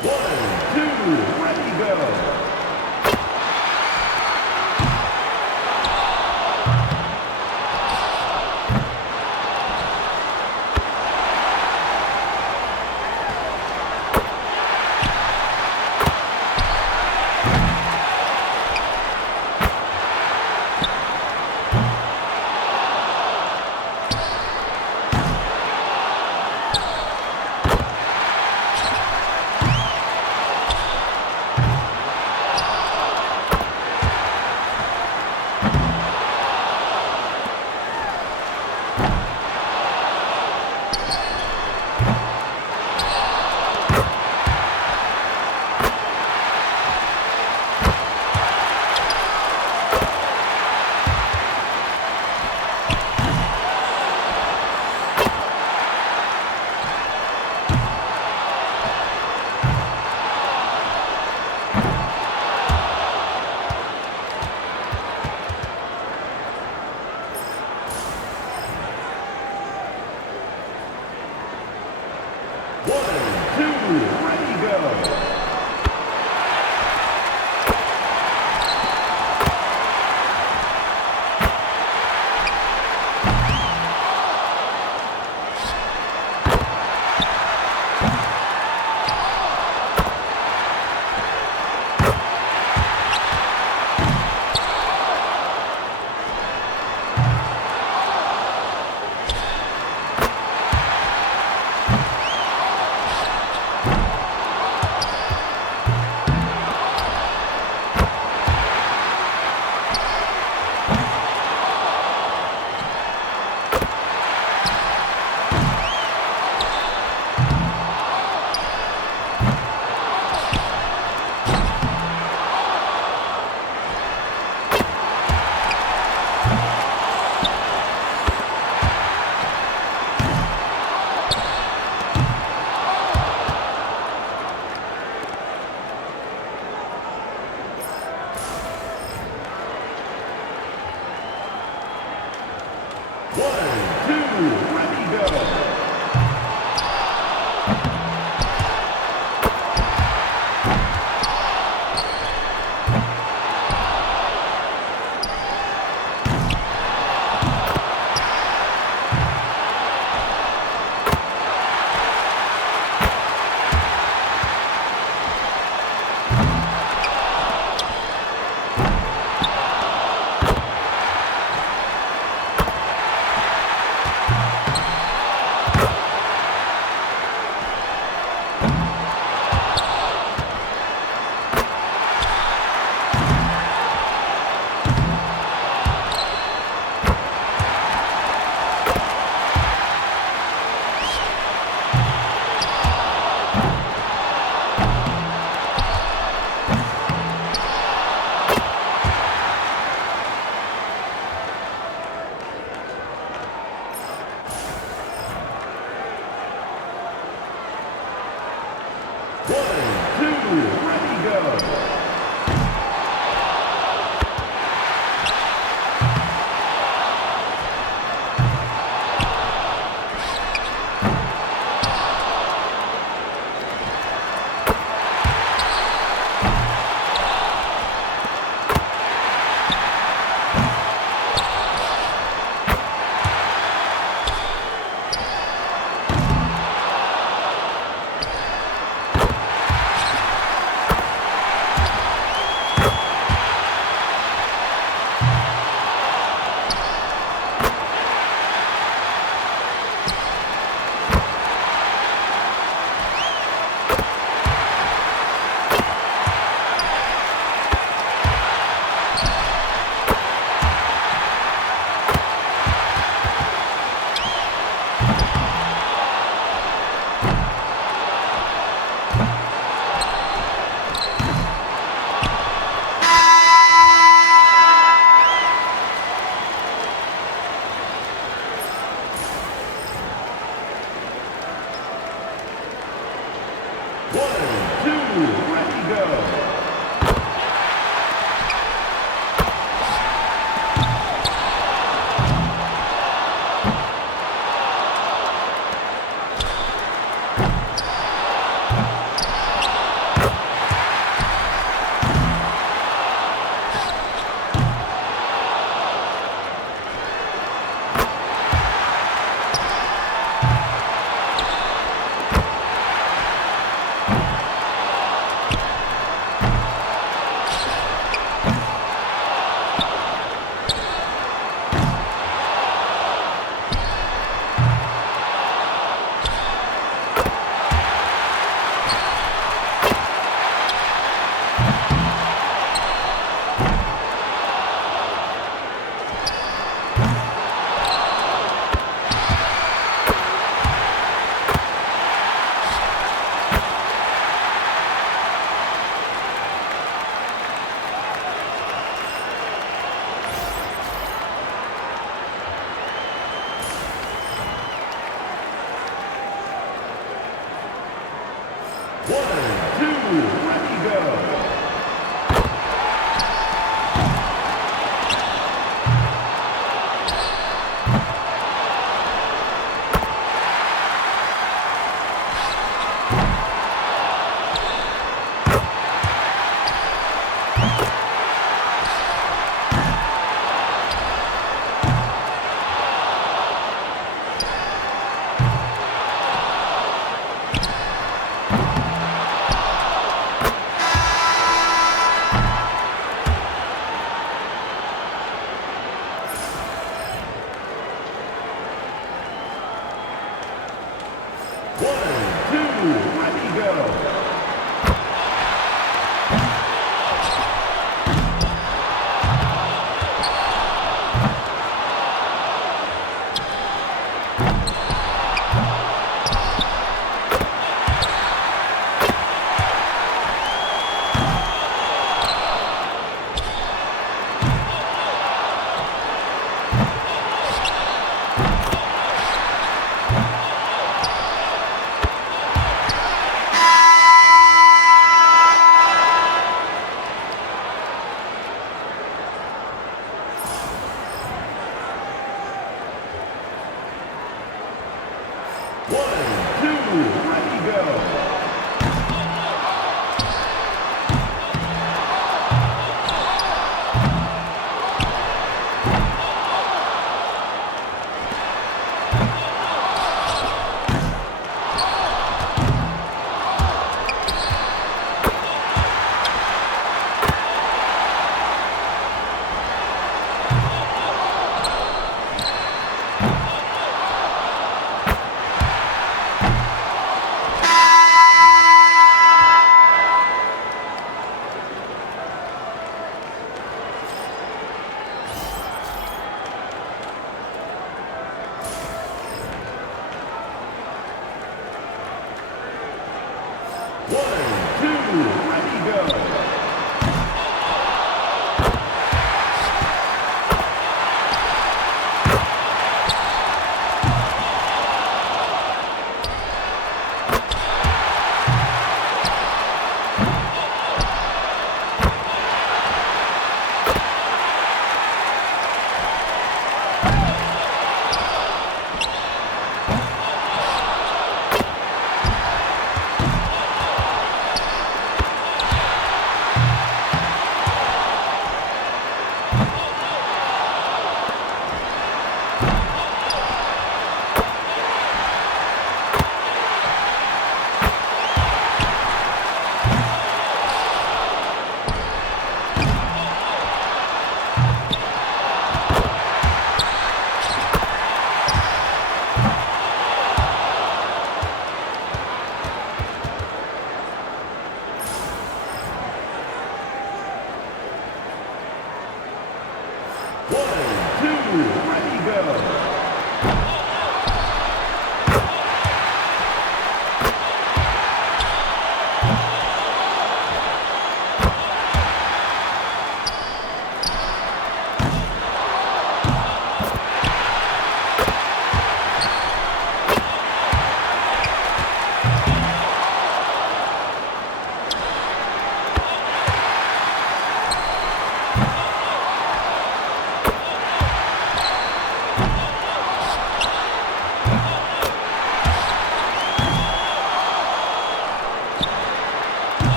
One, two, ready, go. One, two, ready, go. One, two, ready, go. One, two, ready, go. One, two, ready, go. One, two, ready, go. One, two, ready, go. One, two, ready, go.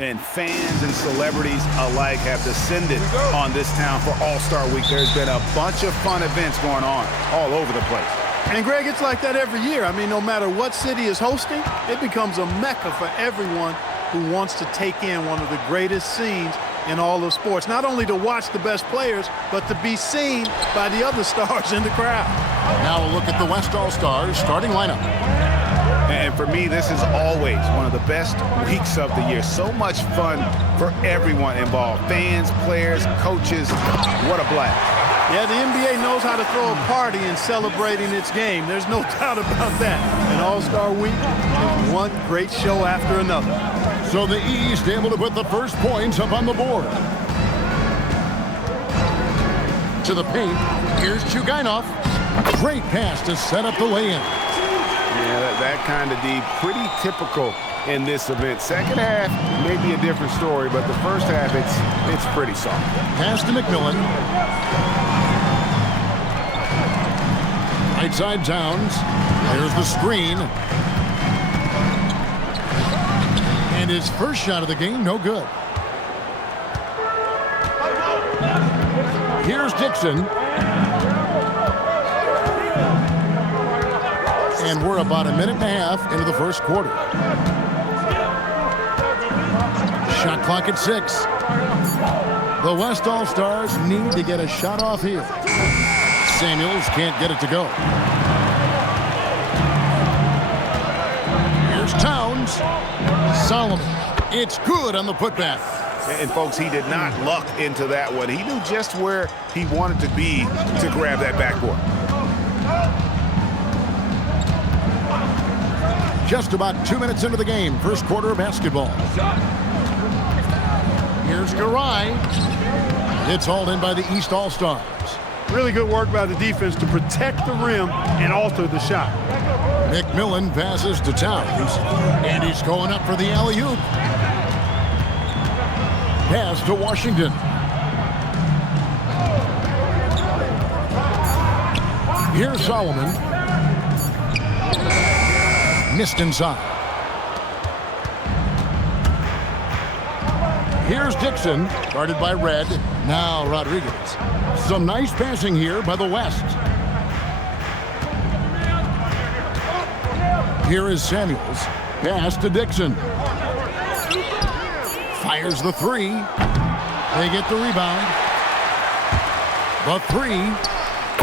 And fans and celebrities alike have descended on this town for All-Star Week. There's been a bunch of fun events going on all over the place. And, Greg, it's like that every year. I mean, no matter what city is hosting, it becomes a mecca for everyone who wants to take in one of the greatest scenes in all of sports. Not only to watch the best players, but to be seen by the other stars in the crowd. Now a look at the West All-Stars starting lineup. And for me, this is always one of the best weeks of the year. So much fun for everyone involved. Fans, players, coaches. What a blast. Yeah, the NBA knows how to throw a party in celebrating its game. There's no doubt about that. And All-Star Week is one great show after another. So the East able to put the first points up on the board. To the paint. Here's Chugainov. Great pass to set up the lay-in. Yeah, that kind of D, pretty typical in this event. Second half may be a different story, but the first half, it's pretty soft. Pass to McMillan. Right side Towns. There's the screen. And his first shot of the game, no good. Here's Dixon. And we're about a minute and a half into the first quarter. Shot clock at 6. The West All-Stars need to get a shot off here. Samuels can't get it to go. Here's Towns. Solomon. It's good on the putback. And folks, he did not luck into that one. He knew just where he wanted to be to grab that backboard. Just about 2 minutes into the game, first quarter of basketball. Here's Garay. It's hauled in by the East All-Stars. Really good work by the defense to protect the rim and alter the shot. McMillan passes to Towns, and he's going up for the alley-oop. Pass to Washington. Here's Solomon. Missed inside. Here's Dixon, guarded by Red. Now Rodriguez. Some nice passing here by the West. Here is Samuels. Pass to Dixon. Fires the three. They get the rebound. The three.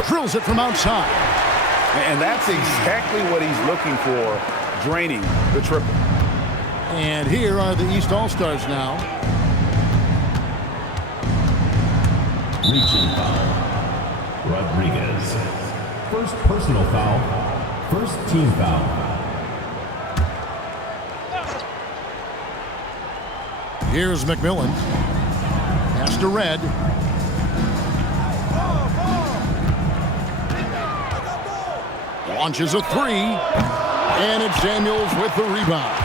Drills it from outside. And that's exactly what he's looking for, draining the triple. And here are the East All-Stars now. Reaching foul. Rodriguez. First personal foul. First team foul. Here's McMillan. Pass to Red. Launches a three. And it's Samuels with the rebound.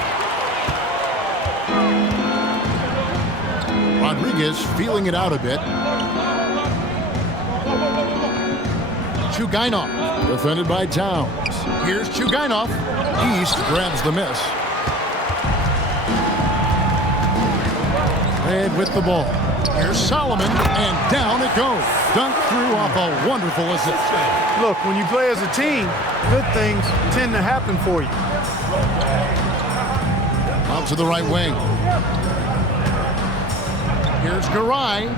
Rodriguez feeling it out a bit. Chugainov, defended by Towns. Here's Chugainov. East grabs the miss. Red with the ball. Here's Solomon, and down it goes. Dunked through off a wonderful assist. Look, when you play as a team, good things tend to happen for you. Out to the right wing. Here's Garay.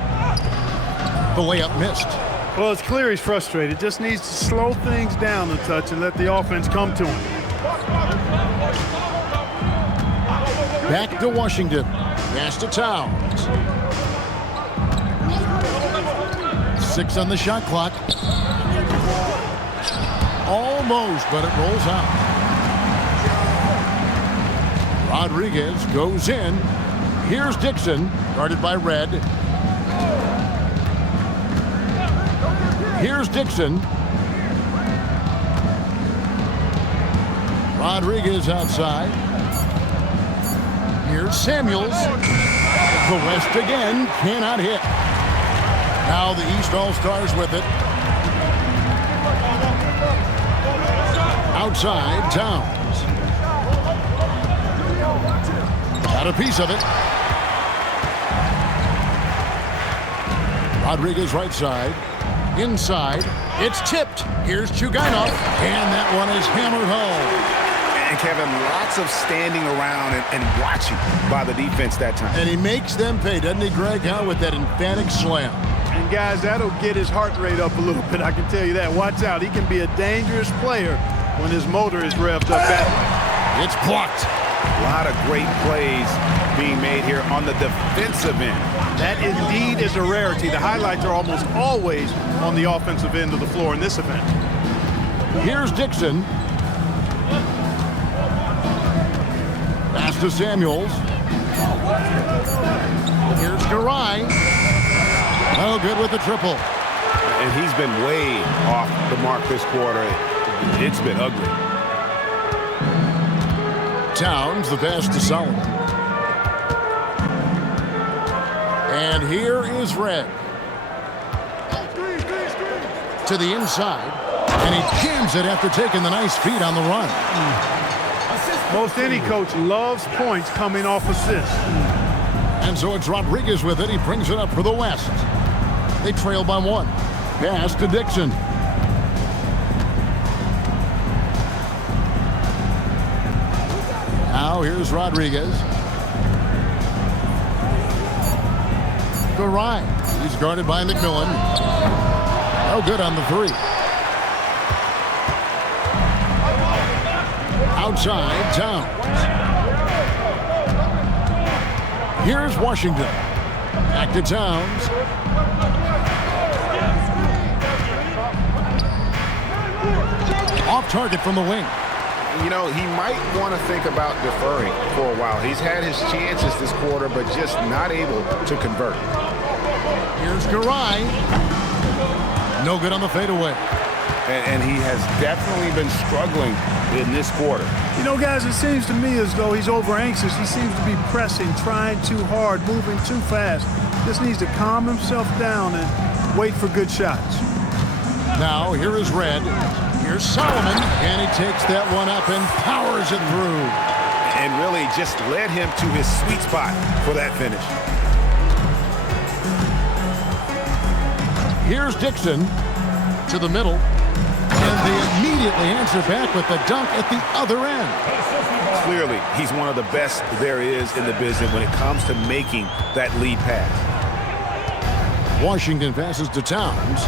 The layup missed. Well, it's clear he's frustrated. Just needs to slow things down a touch and let the offense come to him. Back to Washington. Pass to Towns. 6 on the shot clock. Almost, but it rolls out. Rodriguez goes in. Here's Dixon, guarded by Red. Here's Dixon. Rodriguez outside. Here's Samuels. The West again cannot hit. Now the East All-Stars with it. Outside, Towns. Got a piece of it. Rodriguez right side. Inside. It's tipped. Here's Chugainov. And that one is hammered home. And Kevin, lots of standing around and watching by the defense that time. And he makes them pay, doesn't he, Greg, with that emphatic slam. And, guys, that'll get his heart rate up a little bit, I can tell you that. Watch out. He can be a dangerous player when his motor is revved up that way. It's blocked. A lot of great plays being made here on the defensive end. That indeed is a rarity. The highlights are almost always on the offensive end of the floor in this event. Here's Dixon. Pass to Samuels. Here's Garay. No good with the triple. And he's been way off the mark this quarter. It's been ugly. Towns, the pass to Solomon. And here is Red. To the inside. And he jams it after taking the nice feed on the run. Most any coach loves points coming off assists. And so it's Rodriguez with it. He brings it up for the West. They trail by one. Pass to Dixon. Now here's Rodriguez. Garay. He's guarded by McMillan. No good on the three. Outside, Towns. Here's Washington. Back to Towns. Off target from the wing. You know, he might want to think about deferring for a while. He's had his chances this quarter, but just not able to convert. Here's Garay. No good on the fadeaway. And he has definitely been struggling in this quarter. You know, guys, it seems to me as though he's over-anxious. He seems to be pressing, trying too hard, moving too fast. Just needs to calm himself down and wait for good shots. Now, here is Red. Here's Solomon, and he takes that one up and powers it through. And really just led him to his sweet spot for that finish. Here's Dixon to the middle. And they immediately answer back with the dunk at the other end. Clearly, he's one of the best there is in the business when it comes to making that lead pass. Washington passes to Towns.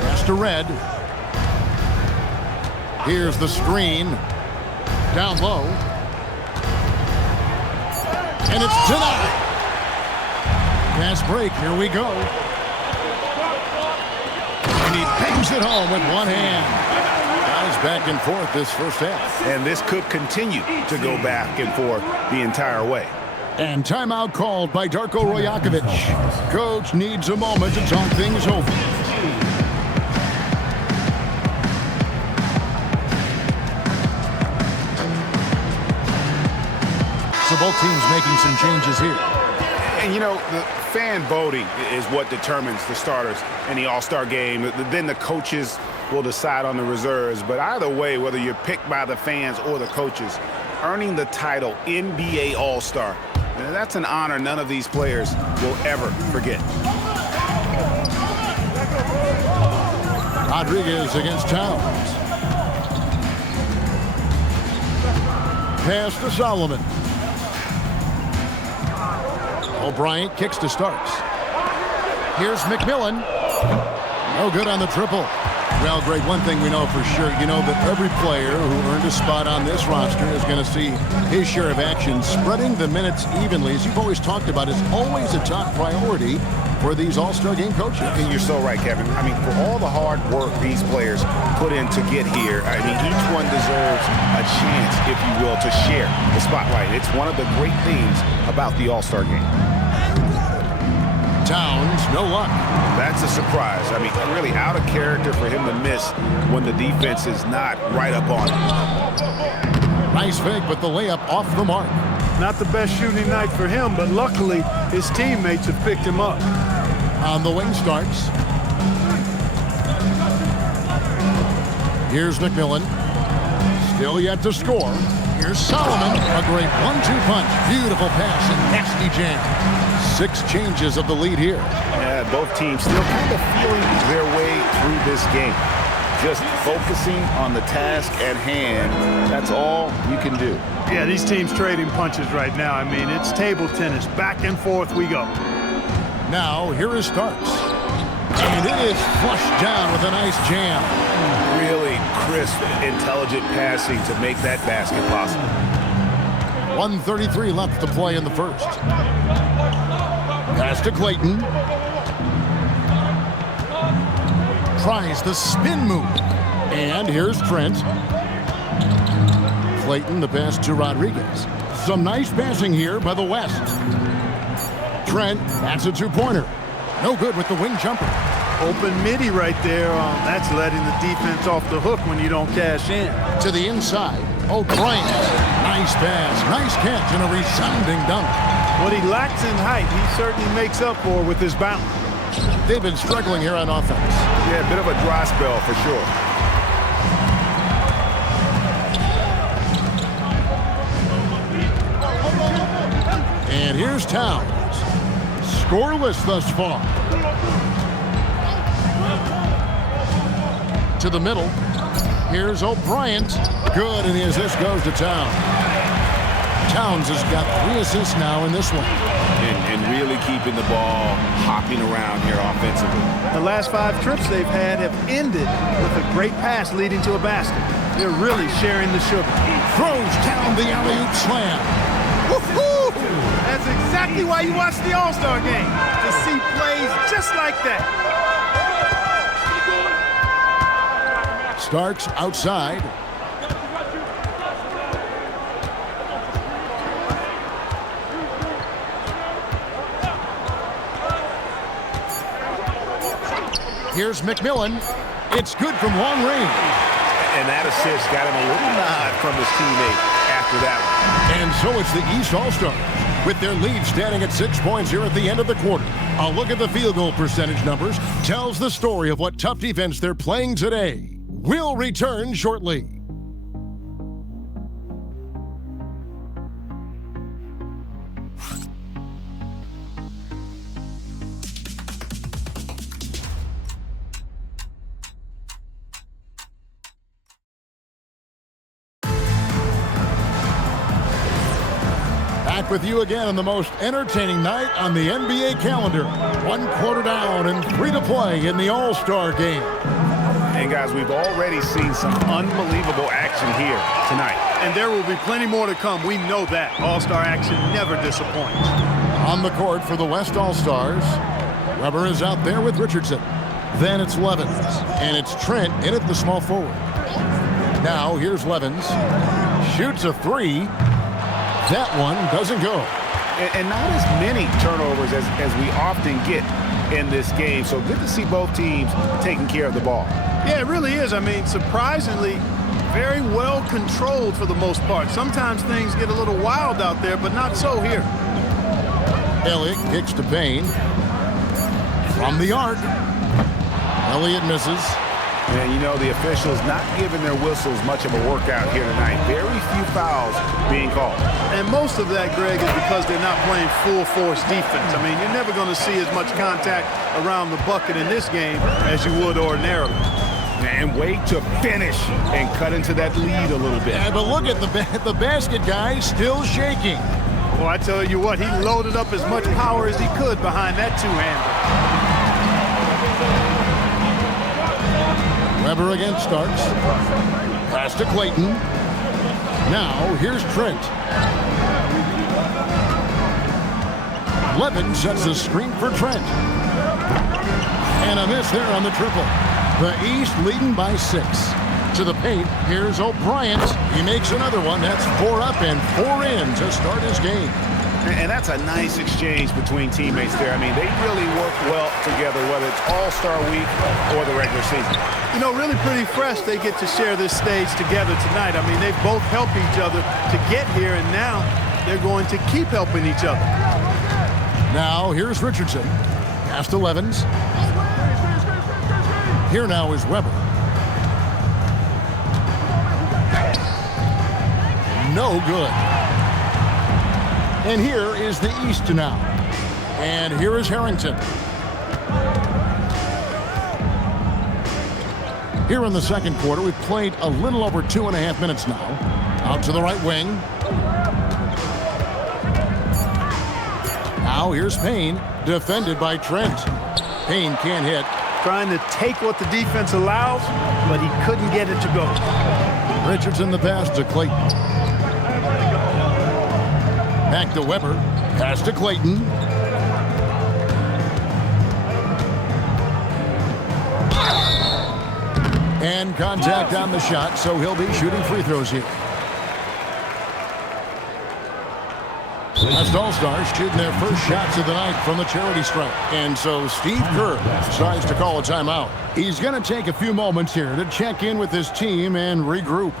Pass to Red. Here's the screen. Down low. And it's denied. Pass break. Here we go. And he bangs it home with one hand. Guys back and forth this first half. And this could continue to go back and forth the entire way. And timeout called by Darko Rojakovic. Coach needs a moment to talk things over. So both teams making some changes here. And, you know, the fan voting is what determines the starters in the All-Star game. Then the coaches will decide on the reserves. But either way, whether you're picked by the fans or the coaches, earning the title NBA All-Star, that's an honor none of these players will ever forget. Rodriguez against Towns. Pass to Solomon. O'Brien kicks to Starks. Here's McMillan. No good on the triple. Well, Greg, one thing we know for sure, you know that every player who earned a spot on this roster is going to see his share of action. Spreading the minutes evenly, as you've always talked about, is always a top priority for these All-Star game coaches. And you're so right, Kevin. I mean, for all the hard work these players put in to get here, I mean, each one deserves a chance, if you will, to share the spotlight. It's one of the great things about the All-Star game. Towns, no luck. That's a surprise. I mean, really out of character for him to miss when the defense is not right up on him. Nice fake, but the layup off the mark. Not the best shooting night for him, but luckily his teammates have picked him up. On the wing Starks. Here's McMillan. Still yet to score. Here's Solomon. A great 1-2 punch. Beautiful pass and nasty jam. 6 changes of the lead here. Yeah, both teams still kind of feeling their way through this game. Just focusing on the task at hand. That's all you can do. Yeah, these teams trading punches right now. I mean, it's table tennis. Back and forth we go. Now, here is Starks. And it is flushed down with a nice jam. Really crisp, intelligent passing to make that basket possible. 1:33 left to play in the first. Pass to Clayton. Tries the spin move. And here's Trent. Clayton, the pass to Rodriguez. Some nice passing here by the West. Trent, that's a 2-pointer. No good with the wing jumper. Open midi right there. That's letting the defense off the hook when you don't cash in. To the inside. O'Brien. Nice pass. Nice catch and a resounding dunk. What he lacks in height, he certainly makes up for with his bounce. They've been struggling here on offense. Yeah, a bit of a dry spell for sure. And here's Towns. Scoreless thus far. To the middle. Here's O'Brien. Good, and the assist goes to Towns. Towns has got 3 assists now in this one. And really keeping the ball hopping around here offensively. The last 5 trips they've had have ended with a great pass leading to a basket. They're really sharing the sugar. Throws down the alley-oop slam. Woo-hoo! That's exactly why you watch the All-Star game, to see plays just like that. Starks outside. Here's McMillan. It's good from long range. And that assist got him a little nod from his teammate after that one. And so it's the East All-Stars with their lead standing at 6 points here at the end of the quarter. A look at the field goal percentage numbers tells the story of what tough defense they're playing today. We'll return shortly. Back with you again on the most entertaining night on the NBA calendar. 1 quarter down and 3 to play in the All-Star game. And guys, we've already seen some unbelievable action here tonight. And there will be plenty more to come. We know that. All-Star action never disappoints. On the court for the West All-Stars, Weber is out there with Richardson. Then it's Levens. And it's Trent in at the small forward. Now here's Levens. Shoots a 3. That one doesn't go. And not as many turnovers as we often get in this game. So good to see both teams taking care of the ball. Yeah, it really is. I mean, surprisingly, very well controlled for the most part. Sometimes things get a little wild out there, but not so here. Elliott kicks to Payne. From the arc. Elliott misses. And, you know, the officials not giving their whistles much of a workout here tonight. Very few fouls being called. And most of that, Greg, is because they're not playing full-force defense. I mean, you're never going to see as much contact around the bucket in this game as you would ordinarily. And wait to finish and cut into that lead a little bit. Yeah, but look at the basket guy still shaking. Well, I tell you what, he loaded up as much power as he could behind that two-hander. Weber against Starks. Pass to Clayton. Now here's Trent. Levin sets the screen for Trent. And a miss there on the triple. The East leading by 6. To the paint, here's O'Brien. He makes another one. That's 4 up and 4 in to start his game. And that's a nice exchange between teammates there. I mean, they really work well together, whether it's All-Star Week or the regular season. You know, really pretty fresh they get to share this stage together tonight. I mean, they both help each other to get here, and now they're going to keep helping each other. Now, here's Richardson. Pass to Levens. Here now is Weber. No good. And here is the East now. And here is Harrington. Here in the second quarter, we've played a little over 2.5 minutes now. Out to the right wing. Now here's Payne, defended by Trent. Payne can't hit. Trying to take what the defense allows, but he couldn't get it to go. Richardson the pass to Clayton. Back to Weber. Pass to Clayton. And contact on the shot, so he'll be shooting free throws here. Last All-Stars shooting their first shots of the night from the charity stripe. And so Steve Kerr decides to call a timeout. He's going to take a few moments here to check in with his team and regroup.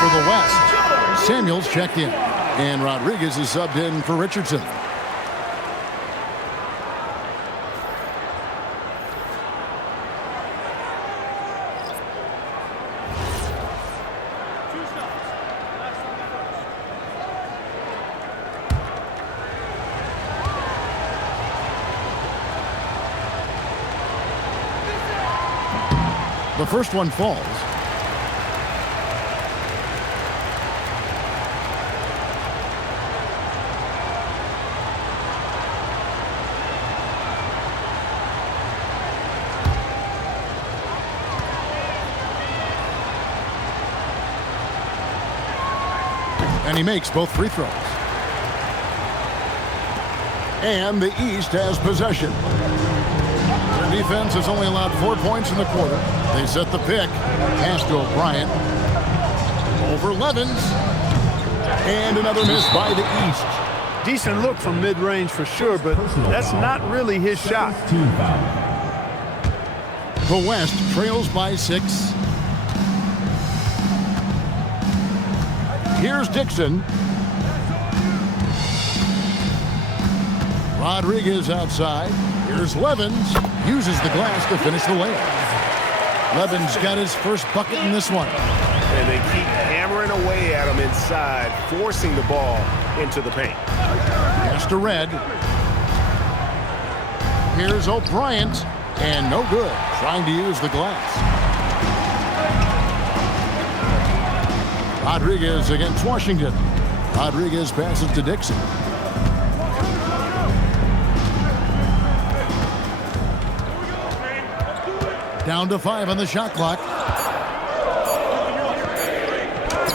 For the West, Samuels checked in, and Rodriguez is subbed in for Richardson. The first one falls. And he makes both free throws. And the East has possession. Their defense has only allowed 4 points in the quarter. They set the pick. Pass to O'Brien. Over Levens. And another miss by the East. Decent look from mid-range for sure, but that's not really his shot. The West trails by 6. Here's Dixon. Rodriguez outside. Here's Levens. Uses the glass to finish the layup. Levens got his first bucket in this one. And they keep hammering away at him inside, forcing the ball into the paint. Pass to Red. Here's O'Brien. And no good. Trying to use the glass. Rodriguez against Washington. Rodriguez passes to Dixon. Down to 5 on the shot clock.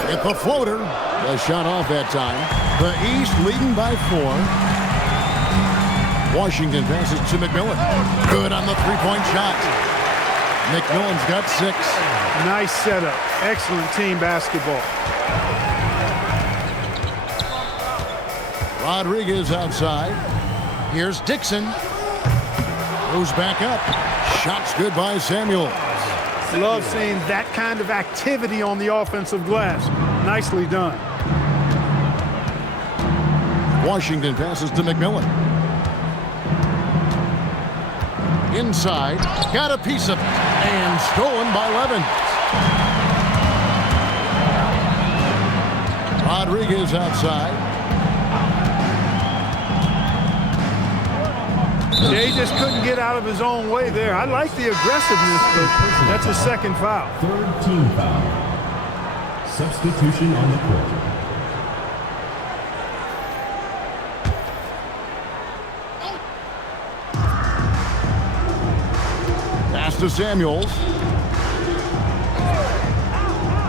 It's a floater. The shot off that time. The East leading by 4. Washington passes to McMillan. Good on the three-point shot. McMillan's got 6. Nice setup. Excellent team basketball. Rodriguez outside. Here's Dixon. Goes back up. Shots good by Samuel. Love seeing that kind of activity on the offensive glass. Nicely done. Washington passes to McMillan. Inside. Got a piece of it. And stolen by Levens. Rodriguez outside. Yeah, he just couldn't get out of his own way there. I like the aggressiveness, but that's a second foul. Third team foul. Substitution on the court. Pass to Samuels.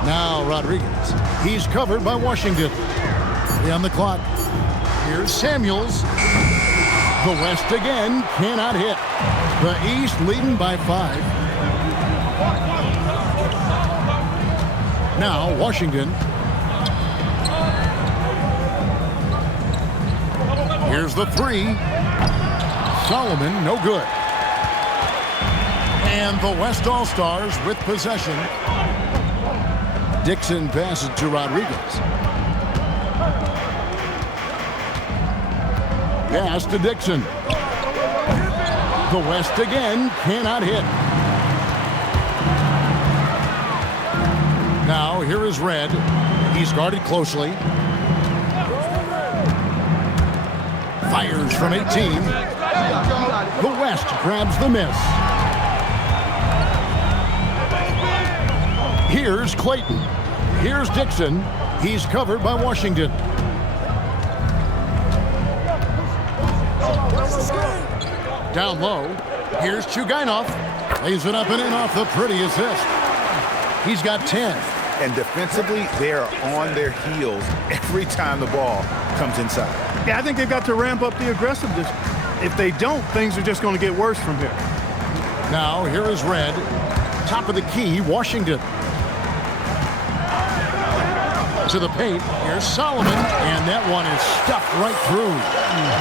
Now Rodriguez. He's covered by Washington. 3 on the clock. Here's Samuels. The West again cannot hit. The East leading by 5. Now Washington. Here's the 3. Solomon, no good. And the West All-Stars with possession. Dixon passes to Rodriguez. Pass to Dixon. The West again cannot hit. Now here is Red. He's guarded closely. Fires from 18. The West grabs the miss. Here's Clayton. Here's Dixon. He's covered by Washington. Down low. Here's Chugainov. Lays it up and in off the pretty assist. He's got 10. And defensively, they are on their heels every time the ball comes inside. Yeah, I think they've got to ramp up the aggressiveness. If they don't, things are just going to get worse from here. Now, here is Red. Top of the key, Washington. To the paint, here's Solomon, and that one is stuffed right through.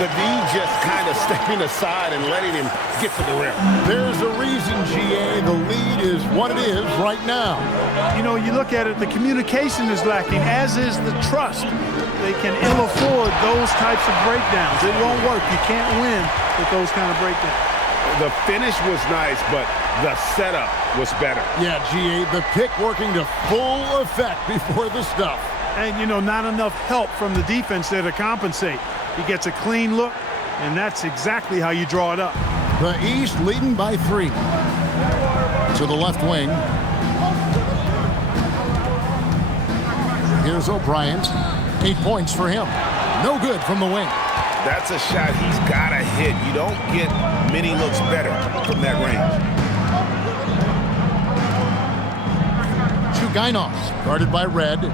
The D just kind of stepping aside and letting him get to the rim. There's a reason, GA, the lead is what it is right now. You know, you look at it, the communication is lacking, as is the trust. They can ill afford those types of breakdowns. It won't work. You can't win with those kind of breakdowns. The finish was nice, but the setup was better. Yeah, GA, the pick working to full effect before the stuff. And, you know, not enough help from the defense there to compensate. He gets a clean look, and that's exactly how you draw it up. The East leading by 3. To the left wing. Here's O'Brien. 8 points for him. No good from the wing. That's a shot he's got to hit. You don't get many looks better from that range. Chugainov, guarded by Red.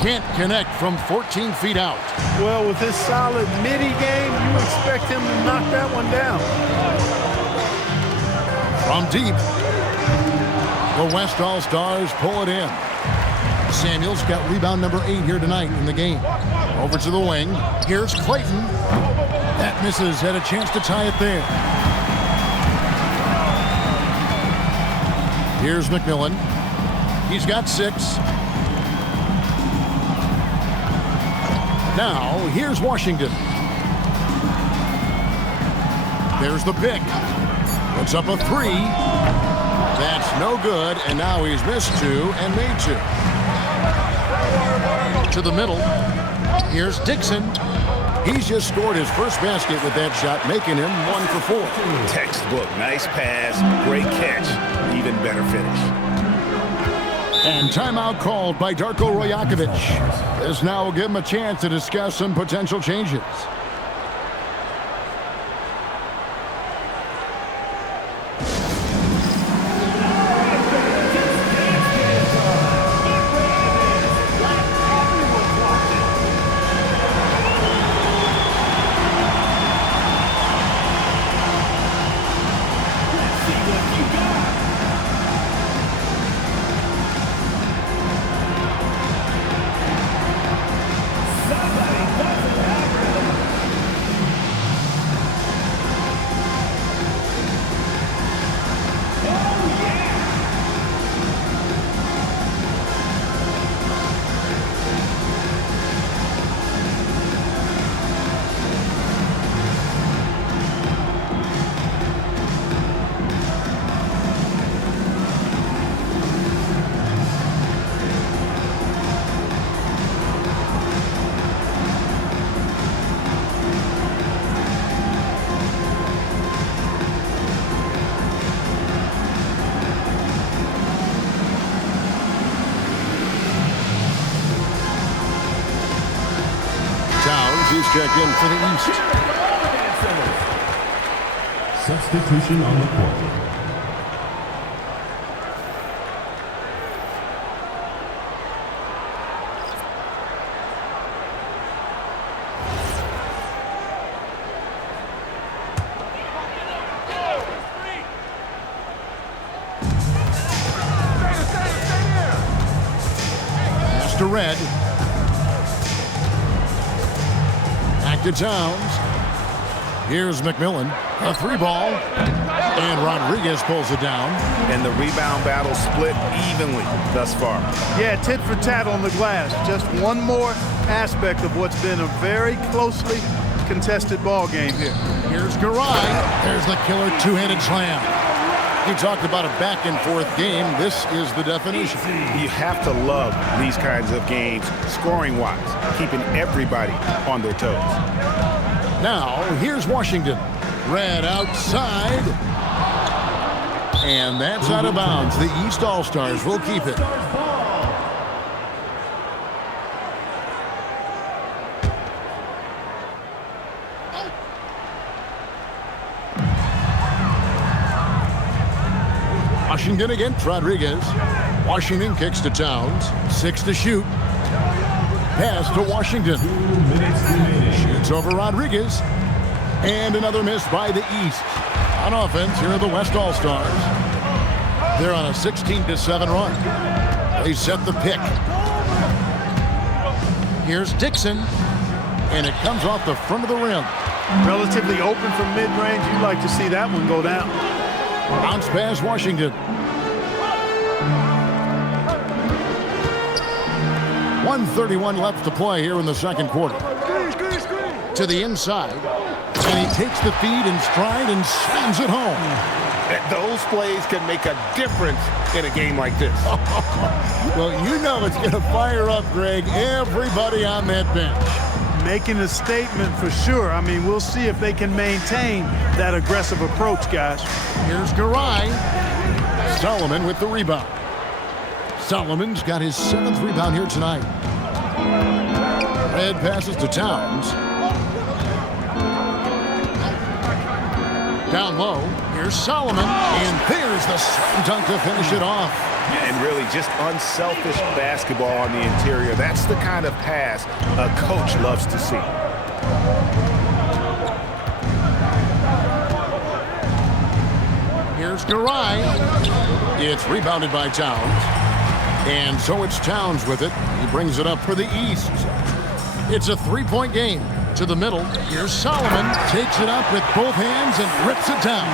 Can't connect from 14 feet out. Well, with his solid midi game, you expect him to knock that one down. From deep, the West All-Stars pull it in. Samuels got rebound number 8 here tonight in the game. Over to the wing. Here's Clayton. That misses. Had a chance to tie it there. Here's McMillan. He's got 6. Now, here's Washington. There's the pick. Puts up a 3. That's no good, and now he's missed 2 and made 2. To the middle. Here's Dixon. He's just scored his first basket with that shot, making him 1 for 4. Textbook. Nice pass. Great catch. Even better finish. And timeout called by Darko Rajakovic. This now will give him a chance to discuss some potential changes. He's checked in for the East. Substitution on the court. Pass to Red. Back to Towns. Here's McMillan. A 3-ball. And Rodriguez pulls it down. And the rebound battle split evenly thus far. Yeah, tit for tat on the glass. Just one more aspect of what's been a very closely contested ball game here. Here's Garay. There's the killer two-handed slam. You talked about a back-and-forth game. This is the definition. You have to love these kinds of games, scoring-wise, keeping everybody on their toes. Now, here's Washington. Red outside. And that's out of bounds. The East All-Stars will keep it. Washington against Rodriguez. Washington kicks to Towns. 6 to shoot. Pass to Washington. Shoots over Rodriguez. And another miss by the East. On offense, here are the West All-Stars. They're on a 16-7 run. They set the pick. Here's Dixon. And it comes off the front of the rim. Relatively open from mid-range. You'd like to see that one go down. Bounce pass, Washington. 1:31 left to play here in the second quarter. To the inside. And he takes the feed in stride and slams it home. Those plays can make a difference in a game like this. Well, you know it's going to fire up, Greg, everybody on that bench. Making a statement for sure. I mean, we'll see if they can maintain that aggressive approach, guys. Here's Garay. Solomon with the rebound. Solomon's got his 7th rebound here tonight. Red passes to Towns. Down low, here's Solomon, and there's the slam dunk to finish it off. And really just unselfish basketball on the interior. That's the kind of pass a coach loves to see. Here's Garay. It's rebounded by Towns. And so it's Towns with it. He brings it up for the East. It's a 3-point game. To the middle. Here's Solomon. Takes it up with both hands and rips it down.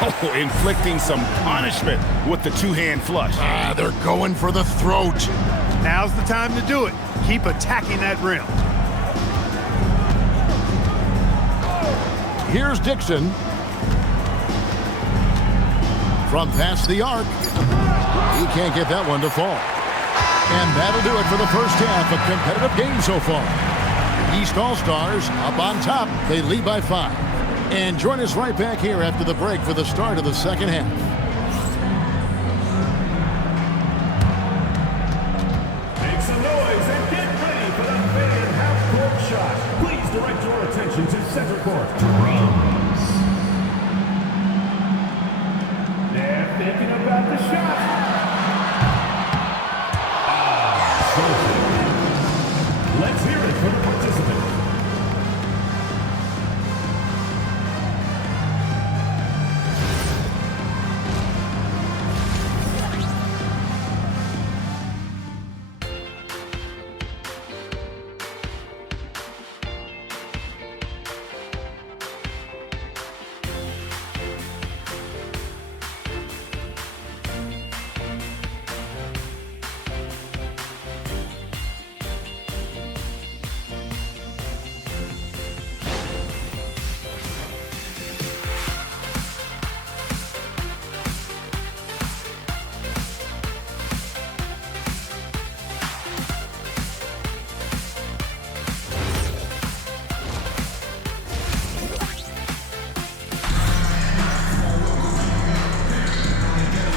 Oh, inflicting some punishment with the two-hand flush. They're going for the throat. Now's the time to do it. Keep attacking that rim. Here's Dixon. From past the arc. He can't get that one to fall. And that'll do it for the first half. A competitive game so far. East All-Stars up on top. They lead by 5. And join us right back here after the break for the start of the second half. Make some noise and get ready for the fan half-court shot. Please direct your attention to center court. Drums. They're thinking about the shot. Let's hear it for the participant.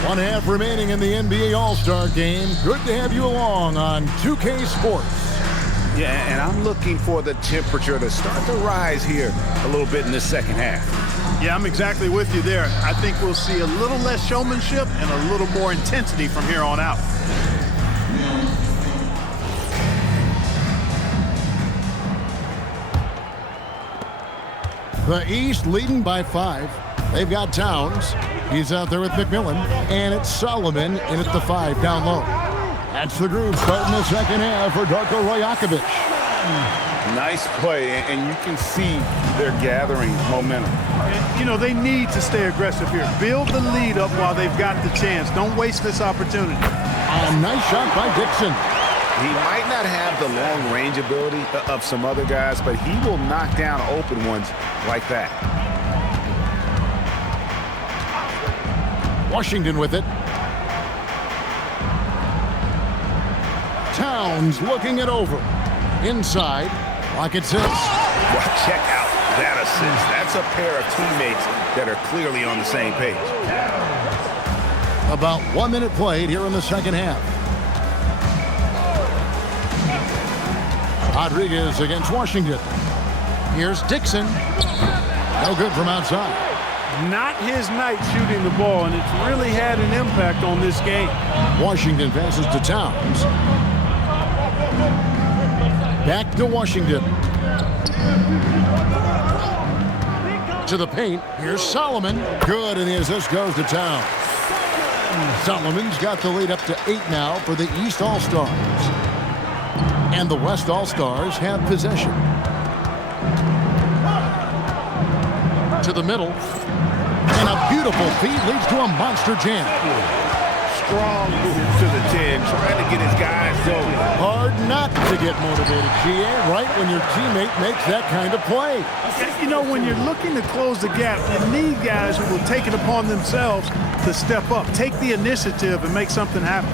One half remaining in the NBA All-Star Game. Good to have you along on 2K Sports. Yeah, and I'm looking for the temperature to start to rise here a little bit in the second half. Yeah, I'm exactly with you there. I think we'll see a little less showmanship and a little more intensity from here on out. The East leading by 5. They've got Towns. He's out there with McMillan. And it's Solomon in at the 5 down low. That's the groove starting the second half for Darko Rajakovic. Nice play, and you can see they're gathering momentum. And, you know, they need to stay aggressive here. Build the lead up while they've got the chance. Don't waste this opportunity. A nice shot by Dixon. He might not have the long range ability of some other guys, but he will knock down open ones like that. Washington with it. Towns looking it over. Inside. Rocket says. Well, check out that assist. That's a pair of teammates that are clearly on the same page. About 1 minute played here in the second half. Rodriguez against Washington. Here's Dixon. No good from outside. Not his night shooting the ball, and it's really had an impact on this game. Washington passes to Towns. Back to Washington. To the paint. Here's Solomon. Good, and the assist goes to Towns. Solomon's got the lead up to 8 now for the East All-Stars. And the West All-Stars have possession. To the middle. And a beautiful feed leads to a monster jam. Strong move to the 10, trying to get his guys going. Hard not to get motivated, GA, right when your teammate makes that kind of play. You know, when you're looking to close the gap, you need guys who will take it upon themselves to step up, take the initiative, and make something happen.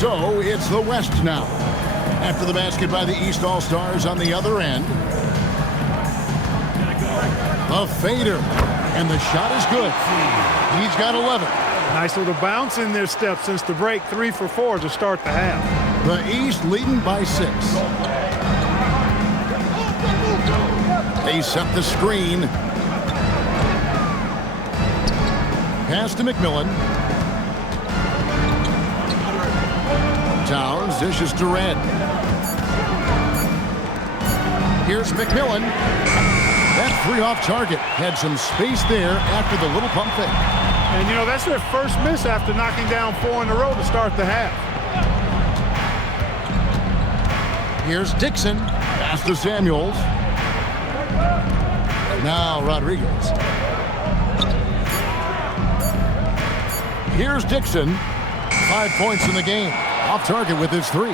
So it's the West now. After the basket by the East All-Stars on the other end. A fader. And the shot is good. He's got 11. Nice little bounce in their step since the break. 3 for 4 to start the half. The East leading by 6. They set the screen. Pass to McMillan. Towns dishes to Red. Here's McMillan. That 3 off target. Had some space there after the little pump fake. And, you know, that's their first miss after knocking down 4 in a row to start the half. Here's Dixon. Pass to Samuels. Now Rodriguez. Here's Dixon. 5 points in the game. Off target with his 3.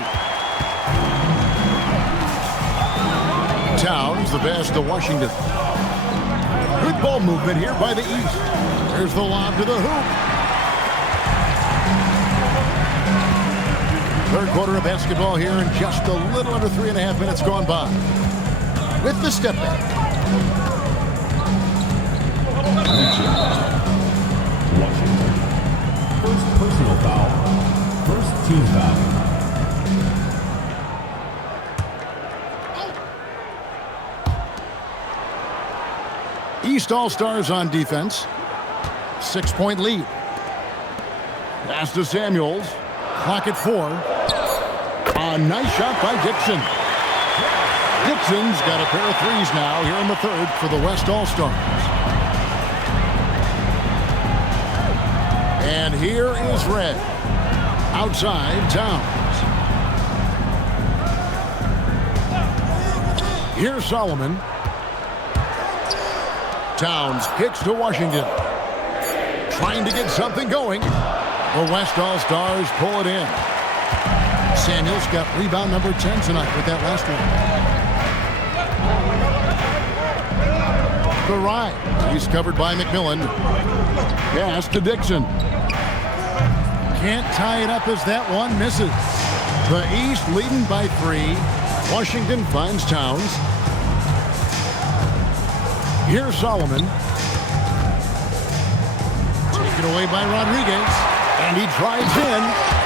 Towns, the pass to Washington. Good ball movement here by the East. There's the lob to the hoop. Third quarter of basketball here, and just a little under 3.5 minutes gone by. With the step back. Washington. First personal foul. First team foul. East All-Stars on defense. 6-point lead. Pass to Samuels. Clock at 4. A nice shot by Dixon. Dixon's got a pair of 3s now here in the third for the West All-Stars. And here is Red. Outside, Towns. Here's Solomon. Towns kicks to Washington. Trying to get something going. The West All-Stars pull it in. Samuels got rebound number 10 tonight with that last one. The ride. He's covered by McMillan. Pass to Dixon. Can't tie it up as that one misses. The East leading by 3. Washington finds Towns. Here's Solomon. Taken away by Rodriguez. And he drives in.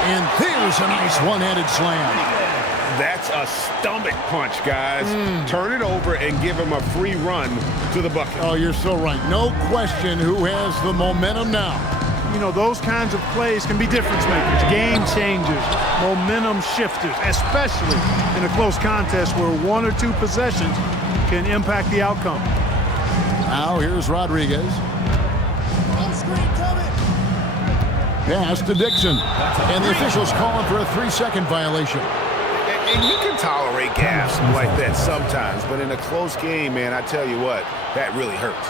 And there's a nice one-handed slam. That's a stomach punch, guys. Turn it over and give him a free run to the bucket. Oh, you're so right. No question who has the momentum now. You know, those kinds of plays can be difference makers, game changers, momentum shifters, especially in a close contest where 1 or 2 possessions can impact the outcome. Now here's Rodriguez. Pass to Dixon. And the officials calling for a 3-second violation. And you can tolerate gaffes like that sometimes, but in a close game, man, I tell you what, that really hurts.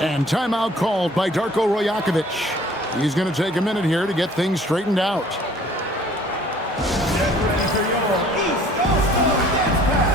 And timeout called by Darko Rojakovic. He's going to take a minute here to get things straightened out. Get ready for your East All-Star Dance Pack.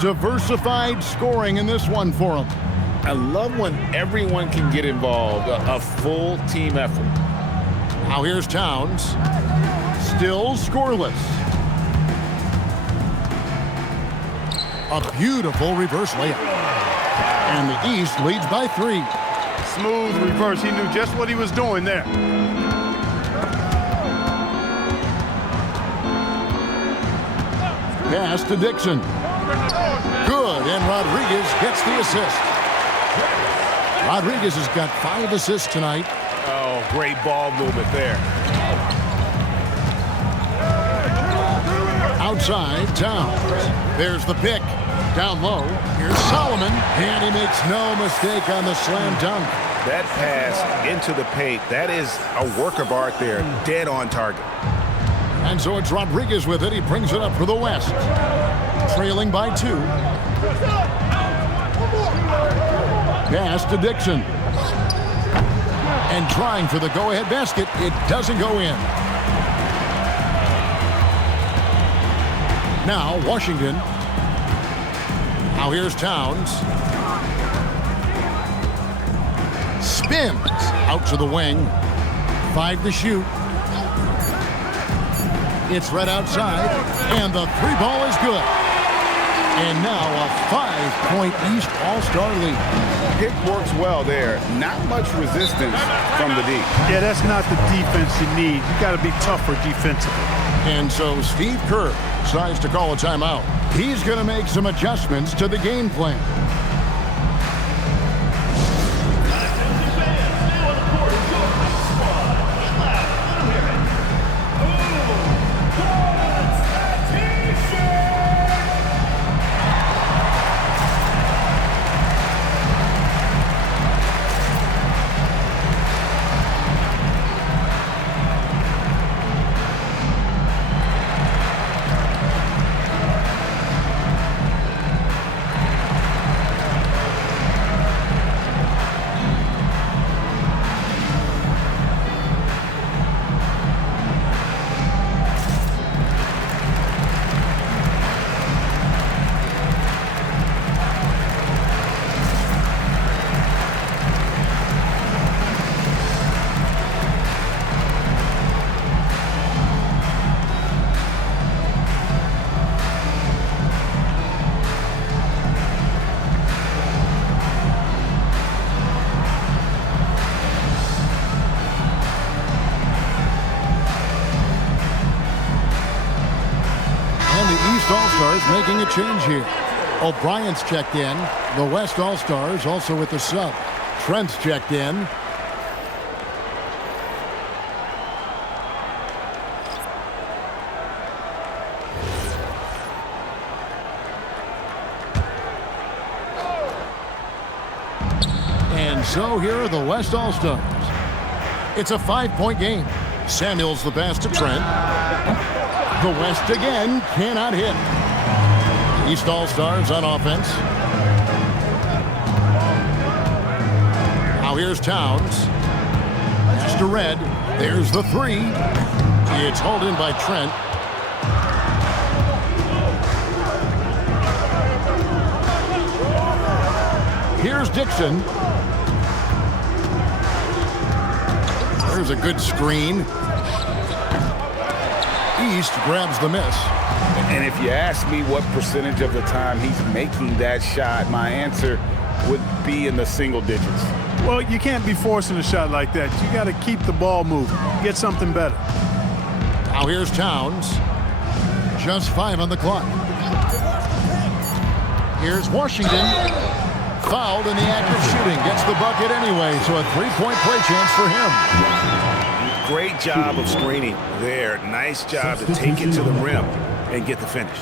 Diversified scoring in this one for them. I love when everyone can get involved, a full team effort. Now here's Towns. Still scoreless. A beautiful reverse layup. And the East leads by 3. Smooth reverse. He knew just what he was doing there. Pass to Dixon. Good, and Rodriguez gets the assist. Rodriguez has got 5 assists tonight. Oh, great ball movement there. Outside, Towns. There's the pick. Down low, here's Solomon, and he makes no mistake on the slam dunk. That pass into the paint, that is a work of art there, dead on target. And so it's Rodriguez with it. He brings it up for the West. Trailing by 2. Pass to Dixon. And trying for the go-ahead basket. It doesn't go in. Now Washington. Now here's Towns. Spins out to the wing. 5 to shoot. It's right outside, and the 3 ball is good. And now a 5-point East All-Star lead. Pick works well there. Not much resistance from the D. Yeah, that's not the defense you need. You got to be tougher defensively. And so Steve Kerr decides to call a timeout. He's going to make some adjustments to the game plan. All-Stars making a change here. O'Brien's checked in. The West All-Stars also with the sub. Trent's checked in. And so here are the West All-Stars. It's a 5-point game. Samuels the pass to Trent. The West again cannot hit. East All-Stars on offense. Now here's Towns. Pass to Red. There's the three. It's hauled in by Trent. Here's Dixon. There's a good screen. East grabs the miss. And if you ask me what percentage of the time he's making that shot, my answer would be in the single digits. Well, you can't be forcing a shot like that. You got to keep the ball moving. Get something better. Now here's Towns. Just 5 on the clock. Here's Washington. Fouled in the act of shooting. Gets the bucket anyway, so a 3-point play chance for him. Great job of screening there. Nice job to take it to the rim and get the finish.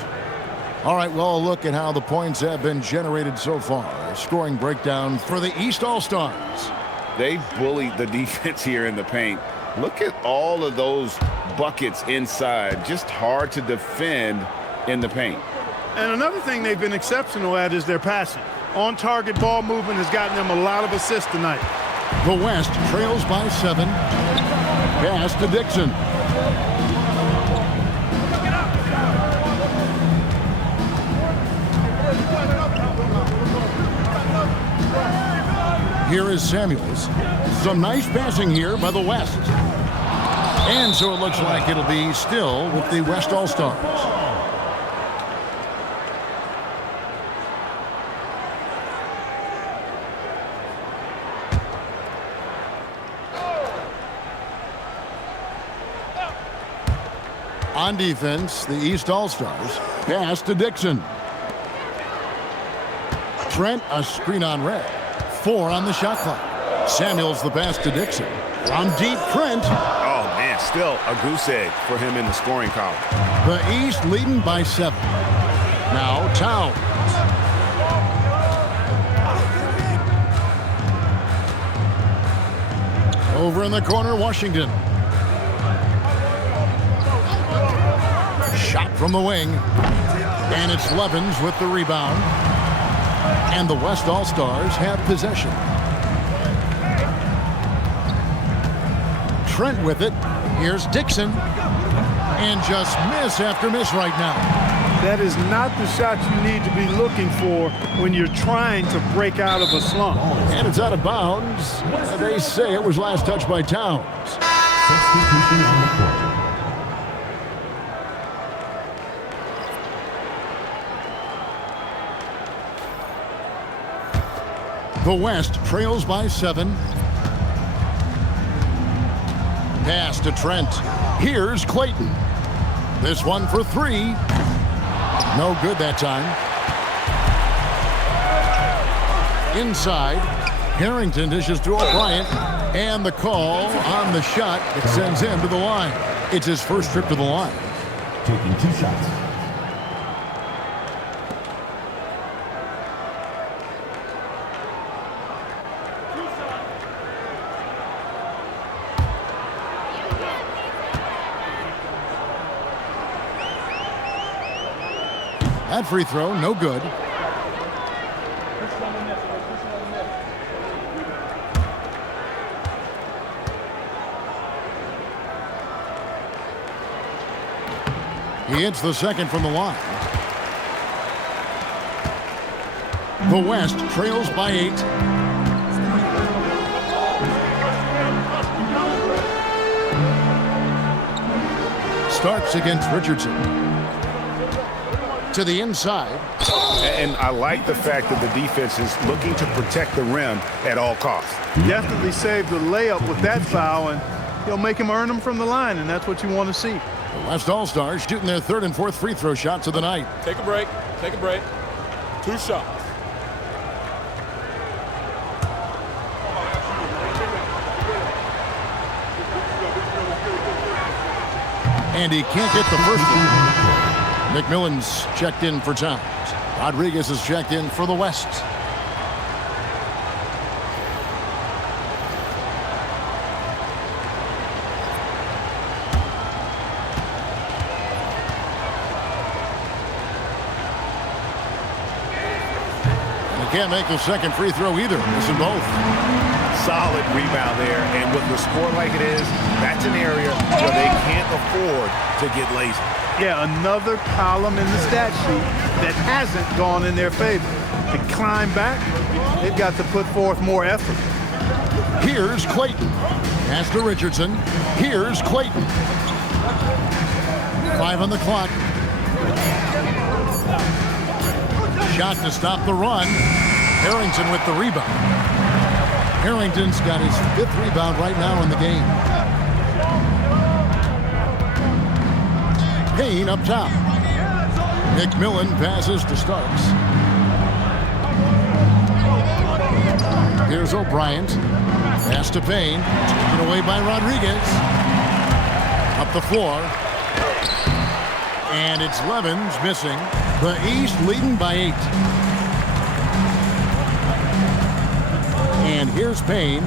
All right, well, a look at how the points have been generated so far. A scoring breakdown for the East All-Stars. They bullied the defense here in the paint. Look at all of those buckets inside. Just hard to defend in the paint. And another thing they've been exceptional at is their passing. On-target ball movement has gotten them a lot of assists tonight. The West trails by 7. Pass to Dixon. Here is Samuels. Some nice passing here by the West. And so it looks like it'll be still with the West All-Stars. On defense, the East All-Stars. Pass to Dixon. Trent, a screen on Red. 4 on the shot clock. Samuels the pass to Dixon. From deep, Trent. Oh, man, still a goose egg for him in the scoring column. The East leading by 7. Now Towns. Over in the corner, Washington. Shot from the wing. And it's Levens with the rebound. And the West All-Stars have possession. Trent with it. Here's Dixon. And just miss after miss right now. That is not the shot you need to be looking for when you're trying to break out of a slump. And it's out of bounds. They say it was last touched by Towns. Substitution on the court. The West trails by 7. Pass to Trent. Here's Clayton. This one for 3. No good that time. Inside. Harrington dishes to O'Brien. And the call on the shot that sends him to the line. It's his first trip to the line. Taking 2 shots. That free throw, no good. He hits the second from the line. The West trails by 8. Starks against Richardson. To the inside. And I like the fact that the defense is looking to protect the rim at all costs. Definitely saved the layup with that foul, and he'll make him earn them from the line, and that's what you want to see. The West All-Stars shooting their 3rd and 4th free throw shots of the night. Take a break. Take a break. 2 shots. And he can't get the first one. McMillan's checked in for Towns. Rodriguez is checked in for the West. You can't make the second free throw either. Missing both. Solid rebound there, and with the score like it is, that's an area where they can't afford to get lazy. Yeah, another column in the stat sheet that hasn't gone in their favor. To climb back, they've got to put forth more effort. Here's Clayton. Pass to Richardson. Here's Clayton. 5 on the clock. Shot to stop the run. Harrington with the rebound. Harrington's got his 5th rebound right now in the game. Payne up top. McMillan passes to Starks. Here's O'Brien. Pass to Payne. Taken away by Rodriguez. Up the floor. And it's Levens missing. The East leading by 8. And here's Payne.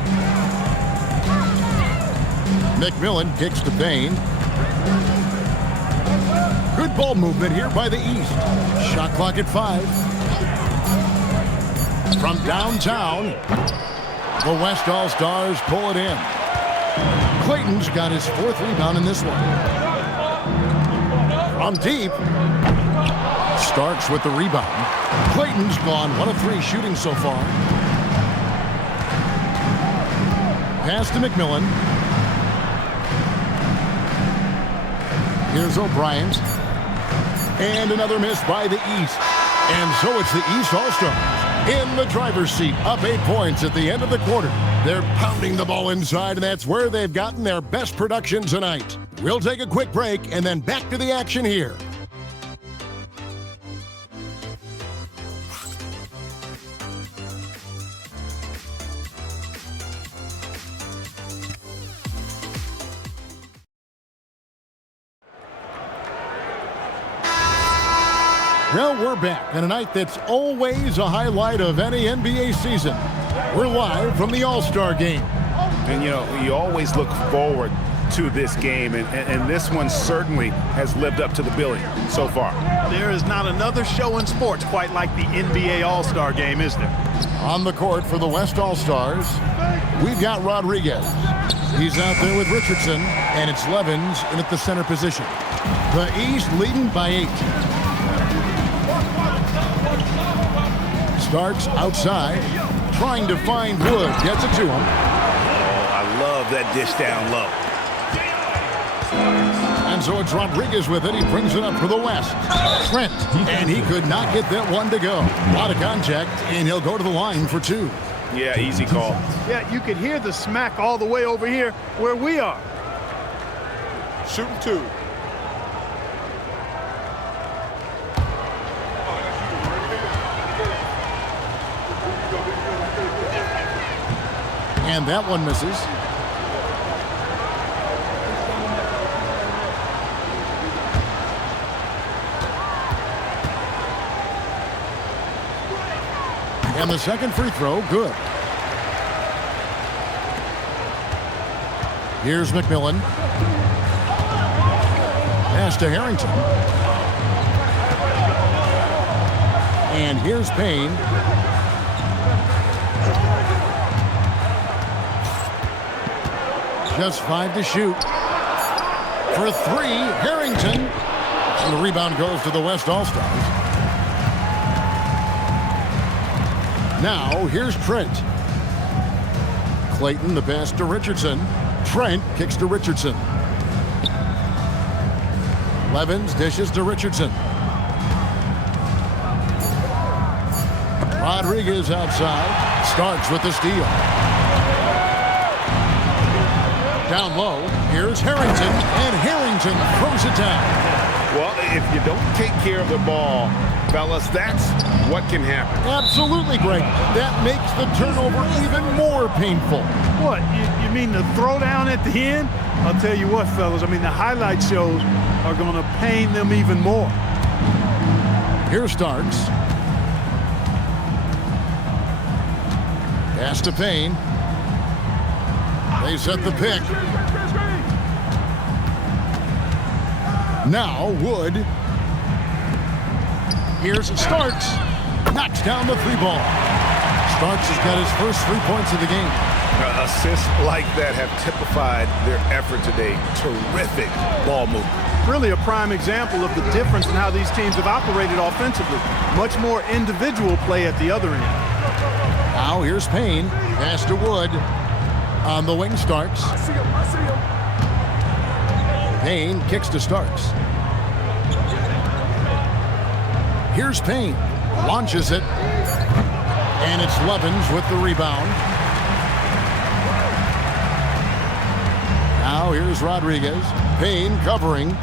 McMillan kicks to Payne. Good ball movement here by the East. Shot clock at 5. From downtown, the West All-Stars pull it in. Clayton's got his 4th rebound in this one. From deep, Starks with the rebound. Clayton's gone 1 of 3 shooting so far. Pass to McMillan. Here's O'Brien. And another miss by the East. And so it's the East All-Stars in the driver's seat, up 8 points at the end of the quarter. They're pounding the ball inside, and that's where they've gotten their best production tonight. We'll take a quick break and then back to the action here. Well, we're back on a night that's always a highlight of any NBA season. We're live from the All-Star Game. And, you know, you always look forward to this game, and this one certainly has lived up to the billing so far. There is not another show in sports quite like the NBA All-Star Game, is there? On the court for the West All-Stars, we've got Rodriguez. He's out there with Richardson, and it's Levens in at the center position. The East leading by 8. Starks outside, trying to find Wood. Gets it to him. Oh, I love that dish down low. And so it's Rodriguez with it. He brings it up for the West. Trent, and he could not get that one to go. A lot of contact, and he'll go to the line for 2. Yeah, easy call. Yeah, you could hear the smack all the way over here where we are. Shooting 2. And that one misses. And the second free throw, good. Here's McMillan. Pass to Harrington. And here's Payne. Just 5 to shoot. For 3, Harrington. And the rebound goes to the West All-Stars. Now, here's Trent. Clayton, the pass to Richardson. Trent kicks to Richardson. Levens dishes to Richardson. Rodriguez outside. Starks with the steal. Down low, here's Harrington, and Harrington throws it down. Well, if you don't take care of the ball, fellas, that's what can happen. Absolutely, Greg. That makes the turnover even more painful. What, you mean the throwdown at the end? I'll tell you what, fellas, I mean, the highlight shows are going to pain them even more. Here's Starks. Pass to Payne. They set the pick. Now Wood. Here's Starks. Knocks down the three ball. Starks has got his first 3 points of the game. Assists like that have typified their effort today. Terrific ball movement. Really a prime example of the difference in how these teams have operated offensively. Much more individual play at the other end. Now here's Payne. Pass to Wood. On the wing, Starks. Payne kicks to Starks. Here's Payne. Launches it. And it's Levens with the rebound. Now here's Rodriguez. Payne covering.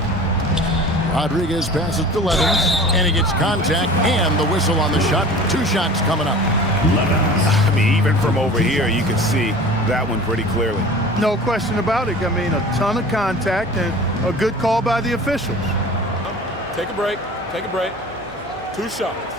Rodriguez passes to Levens. And he gets contact and the whistle on the shot. 2 shots coming up. I mean, even from over here, you can see that one pretty clearly. No question about it. I mean, a ton of contact and a good call by the officials. Take a break. Take a break. 2 shots.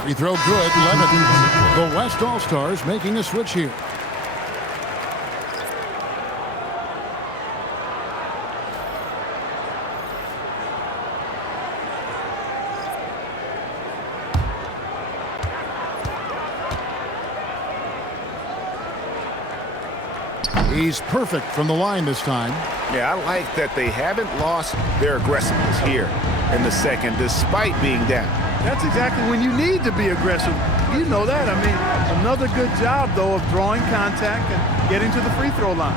Free throw good. Levens. The West All-Stars making a switch here. He's perfect from the line this time. Yeah, I like that they haven't lost their aggressiveness here in the second, despite being down. That's exactly when you need to be aggressive. You know that. I mean, another good job, though, of drawing contact and getting to the free throw line.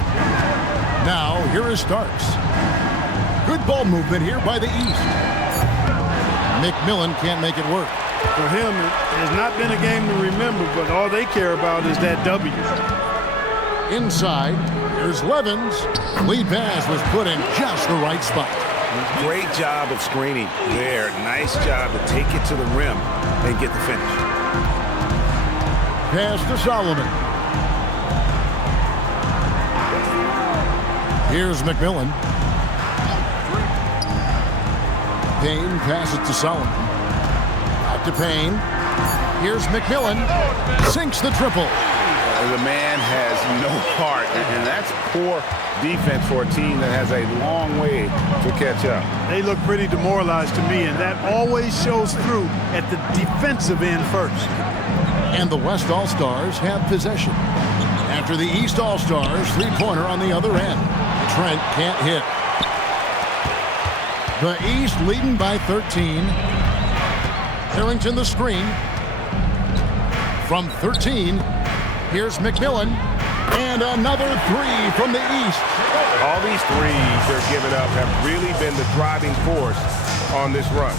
Now, here is Starks. Good ball movement here by the East. McMillan can't make it work. For him, it has not been a game to remember, but all they care about is that W. Inside, here's Levens. Lead pass was put in just the right spot. Great job of screening there. Nice job to take it to the rim and get the finish. Pass to Solomon. Here's McMillan. Payne passes to Solomon. Out to Payne. Here's McMillan. Sinks the triple. The man has no heart, and that's poor defense for a team that has a long way to catch up. They look pretty demoralized to me, and that always shows through at the defensive end first. And the West All-Stars have possession. After the East All-Stars, 3-pointer on the other end. Trent can't hit. The East leading by 13. Harrington the screen. From 13. Here's McMillan, and another 3 from the East. All these threes they're giving up have really been the driving force on this run.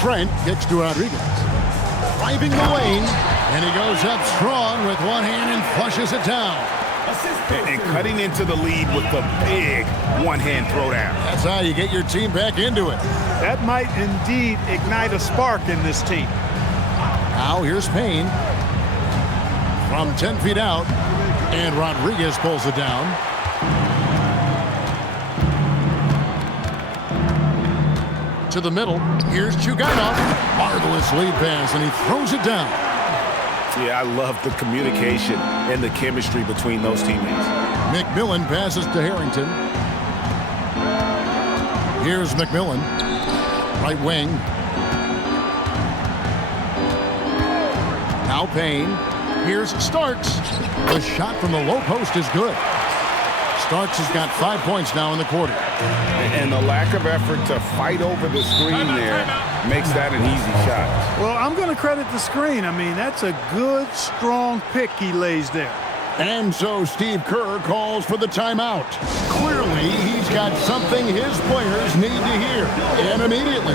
Trent kicks to Rodriguez. Driving the lane, and he goes up strong with one hand and flushes it down. And cutting into the lead with the big one-hand throwdown. That's how you get your team back into it. That might indeed ignite a spark in this team. Now here's Payne. From 10 feet out, and Rodriguez pulls it down. To the middle, here's Chuganov. Marvelous lead pass, and he throws it down. Yeah, I love the communication and the chemistry between those teammates. McMillan passes to Harrington. Here's McMillan. Right wing. Now Payne. Here's Starks. The shot from the low post is good. Starks has got 5 points now in the quarter. And the lack of effort to fight over the screen there makes that an easy shot. Well, I'm going to credit the screen. I mean, that's a good, strong pick he lays there. And so Steve Kerr calls for the timeout. Clearly, he's got something his players need to hear, and immediately.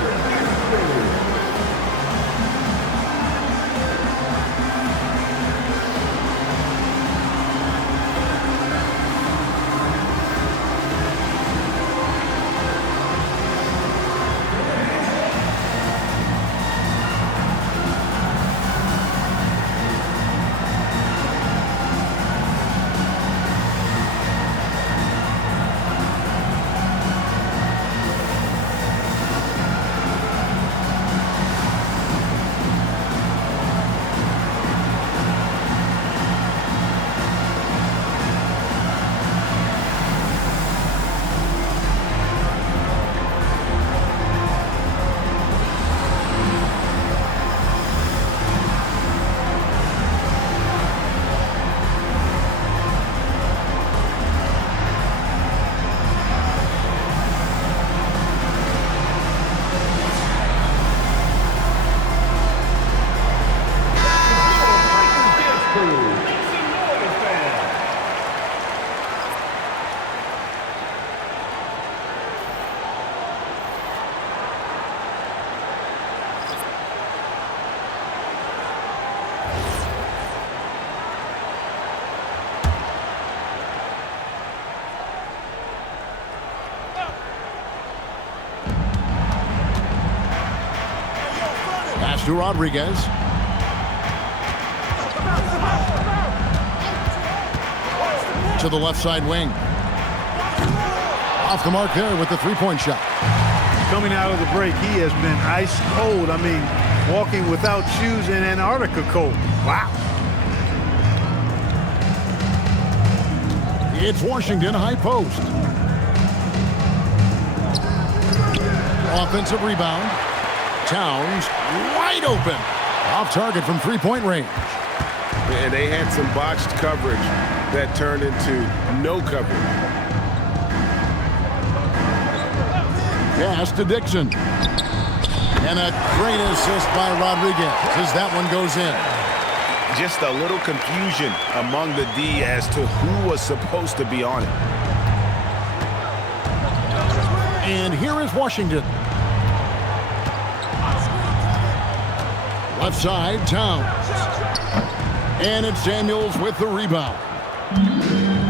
to Rodriguez. To the left side wing. Off the mark there with the three-point shot. Coming out of the break, he has been ice cold. I mean, walking without shoes in Antarctica cold. Wow. It's Washington high post. Offensive rebound. Towns wide open. Off target from three-point range. And they had some botched coverage that turned into no coverage. Pass to Dixon. And a great assist by Rodriguez as that one goes in. Just a little confusion among the D as to who was supposed to be on it. And here is Washington. Left side, Towns. And it's Samuels with the rebound.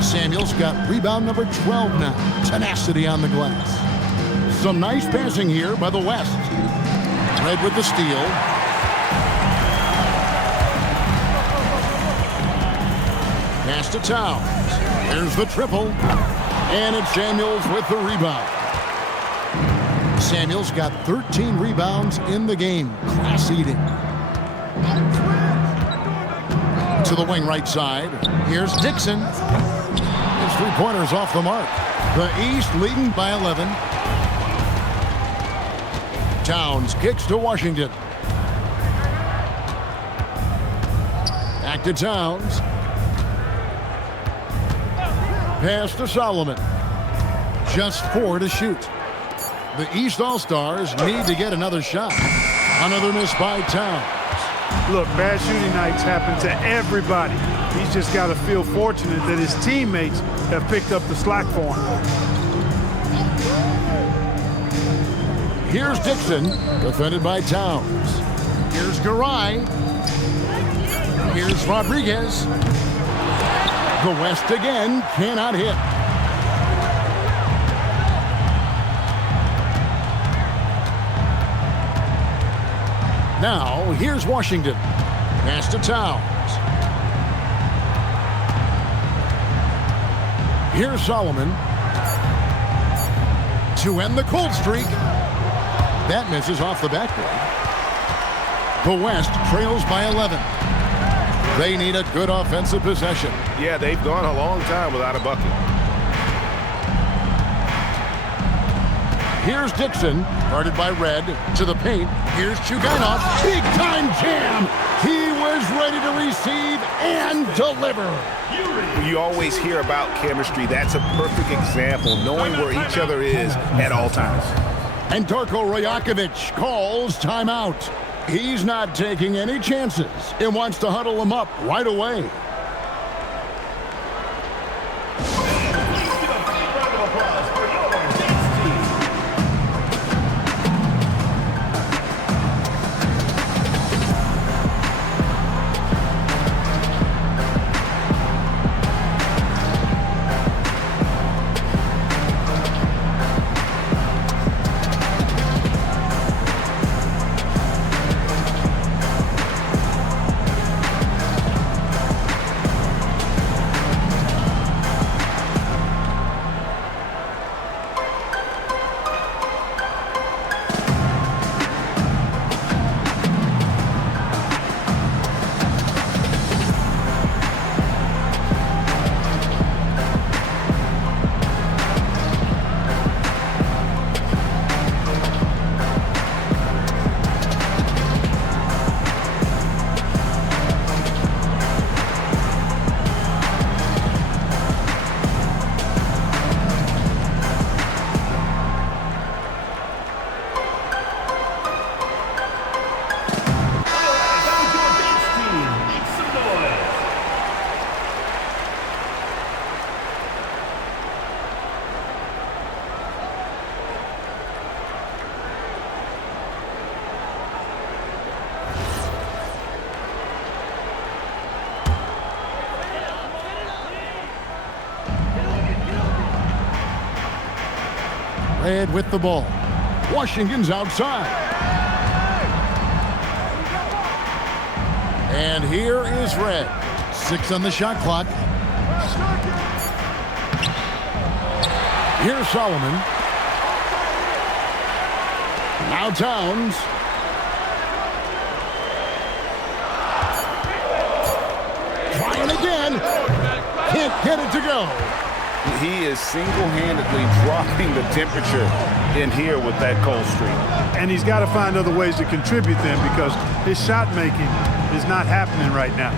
Samuels got rebound number 12 now. Tenacity on the glass. Some nice passing here by the West. Red with the steal. Pass to Towns. There's the triple. And it's Samuels with the rebound. Samuels got 13 rebounds in the game. Class eating. To the wing right side. Here's Dixon. His three-pointers off the mark. The East leading by 11. Towns kicks to Washington. Back to Towns. Pass to Solomon. Just 4 to shoot. The East All-Stars need to get another shot. Another miss by Towns. Look, bad shooting nights happen to everybody. He's just got to feel fortunate that his teammates have picked up the slack for him. Here's Dixon, defended by Towns. Here's Garay. Here's Rodriguez. The West again cannot hit. Now, here's Washington. Pass to Towns. Here's Solomon. To end the cold streak. That misses off the backboard. The West trails by 11. They need a good offensive possession. Yeah, they've gone a long time without a bucket. Here's Dixon, guarded by Red, to the paint. Here's Chuganov, big-time jam. He was ready to receive and deliver. You always hear about chemistry. That's a perfect example, knowing where each other is at all times. And Darko Rajakovic calls timeout. He's not taking any chances and wants to huddle him up right away. Red with the ball. Washington's outside. And here is Red. 6 on the shot clock. Here's Solomon. Now Towns. Trying again. Can't get it to go. He is single-handedly dropping the temperature in here with that cold streak. And he's got to find other ways to contribute then, because his shot making is not happening right now.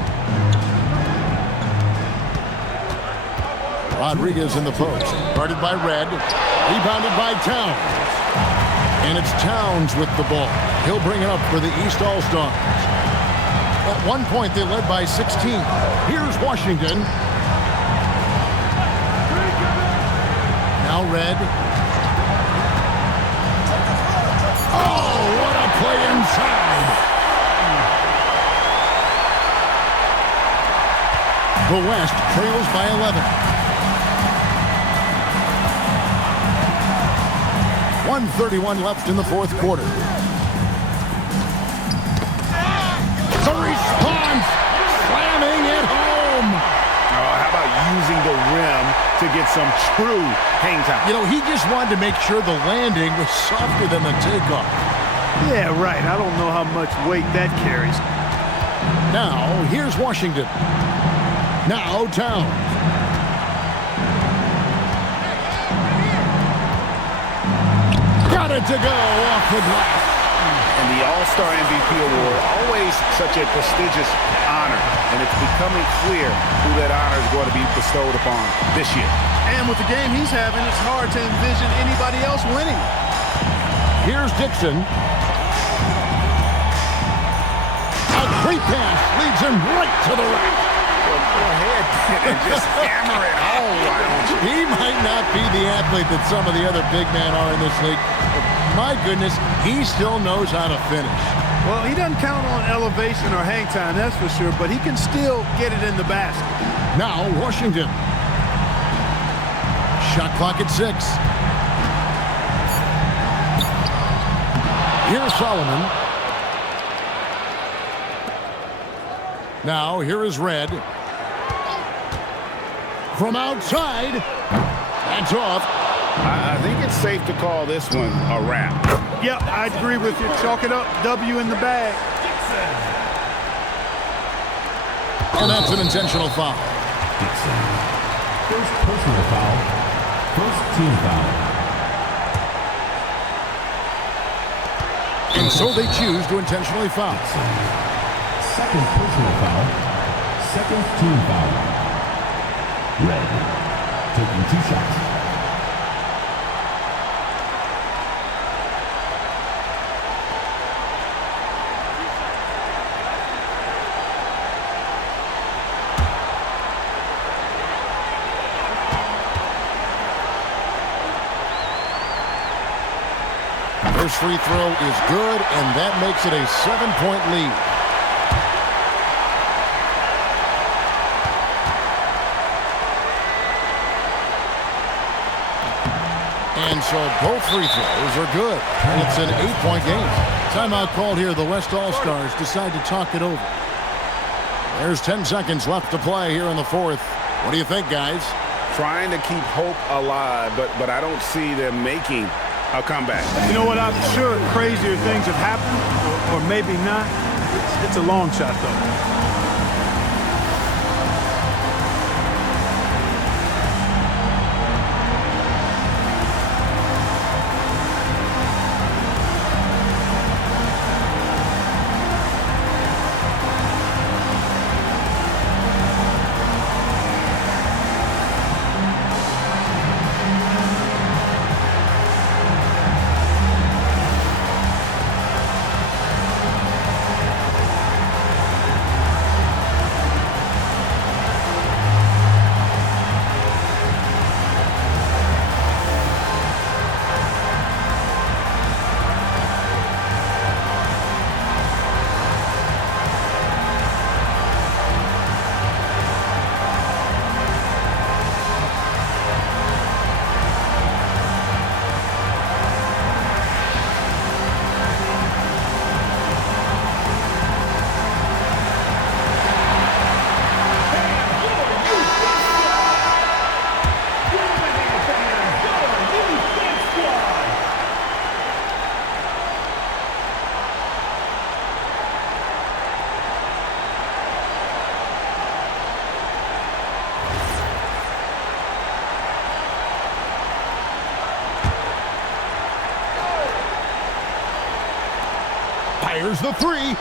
Rodriguez in the post. Guarded by Red. Rebounded by Towns. And it's Towns with the ball. He'll bring it up for the East All-Stars. At one point, they led by 16. Here's Washington. Now Red. Oh, what a play inside. The West trails by 11. 1:31 left in the fourth quarter. The response, slamming it home. How about using the rim to get some true hang time? You know, he just wanted to make sure the landing was softer than the takeoff. Yeah, right. I don't know how much weight that carries. Now, here's Washington. Now, Towns. Got it to go off the glass. And the All-Star MVP Award, always such a prestigious honor. And it's becoming clear who that honor is going to be bestowed upon this year. And with the game he's having, it's hard to envision anybody else winning. Here's Dixon. A great pass leads him right to the rack. Well, go ahead and just hammer it home, why don't you? He might not be the athlete that some of the other big men are in this league. But my goodness, he still knows how to finish. Well, he doesn't count on elevation or hang time, that's for sure, but he can still get it in the basket. Now, Washington. Shot clock at 6. Here's Solomon. Now, here is Red. From outside. That's off. I think it's safe to call this one a wrap. Yeah, I agree with you. Chalk it up. W in the bag. And that's an intentional foul. Dixon. First personal foul. First team foul. And so they choose to intentionally foul. Second personal foul. Second team foul. Red. Taking 2 shots. First free throw is good, and that makes it a 7-point lead. And so both free throws are good. And it's an 8-point game. Timeout called here. The West All-Stars decide to talk it over. There's 10 seconds left to play here in the fourth. What do you think, guys? Trying to keep hope alive, but I don't see them making a comeback. You know what? I'm sure crazier things have happened, or maybe not. It's a long shot, though. Fires the three.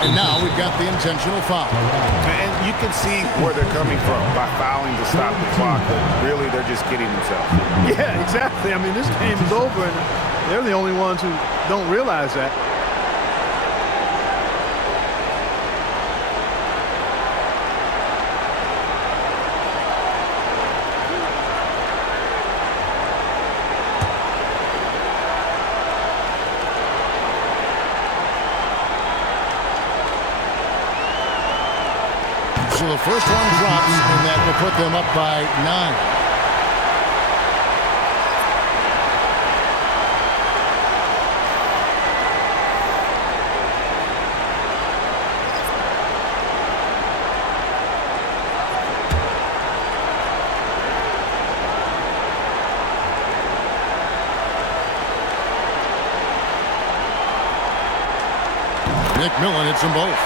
And now we've got the intentional foul. And you can see where they're coming from by fouling to stop the clock, but really they're just kidding themselves. Yeah, exactly. I mean, this game is over, and they're the only ones who don't realize that. So the first one drops, and that will put them up by 9. McMillan hits them both.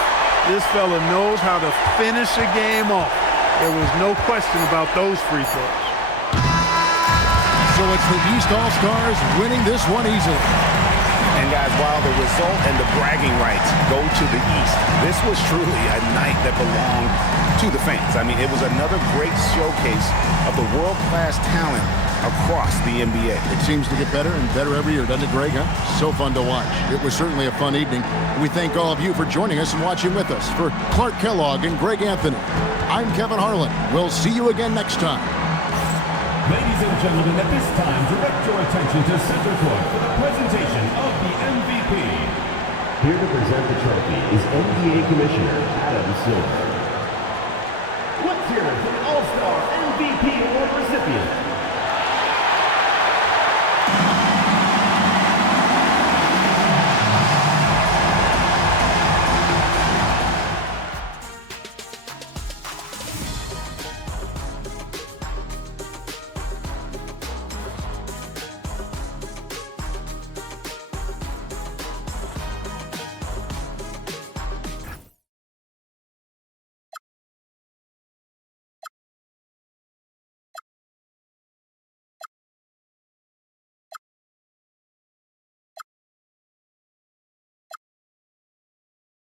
This fella knows how to finish a game off. There was no question about those free throws. So it's the East All-Stars winning this one easily. And guys, while the result and the bragging rights go to the East, this was truly a night that belonged to the fans. I mean, it was another great showcase of the world-class talent across the NBA. It seems to get better and better every year, doesn't it, Greg? Huh? So fun to watch. It was certainly a fun evening. We thank all of you for joining us and watching with us. For Clark Kellogg and Greg Anthony, I'm Kevin Harlan. We'll see you again next time. Ladies and gentlemen, at this time, direct your attention to center court for the presentation of the MVP. Here to present the trophy is NBA Commissioner Adam Silver. Let's hear it for the All-Star MVP Award recipient,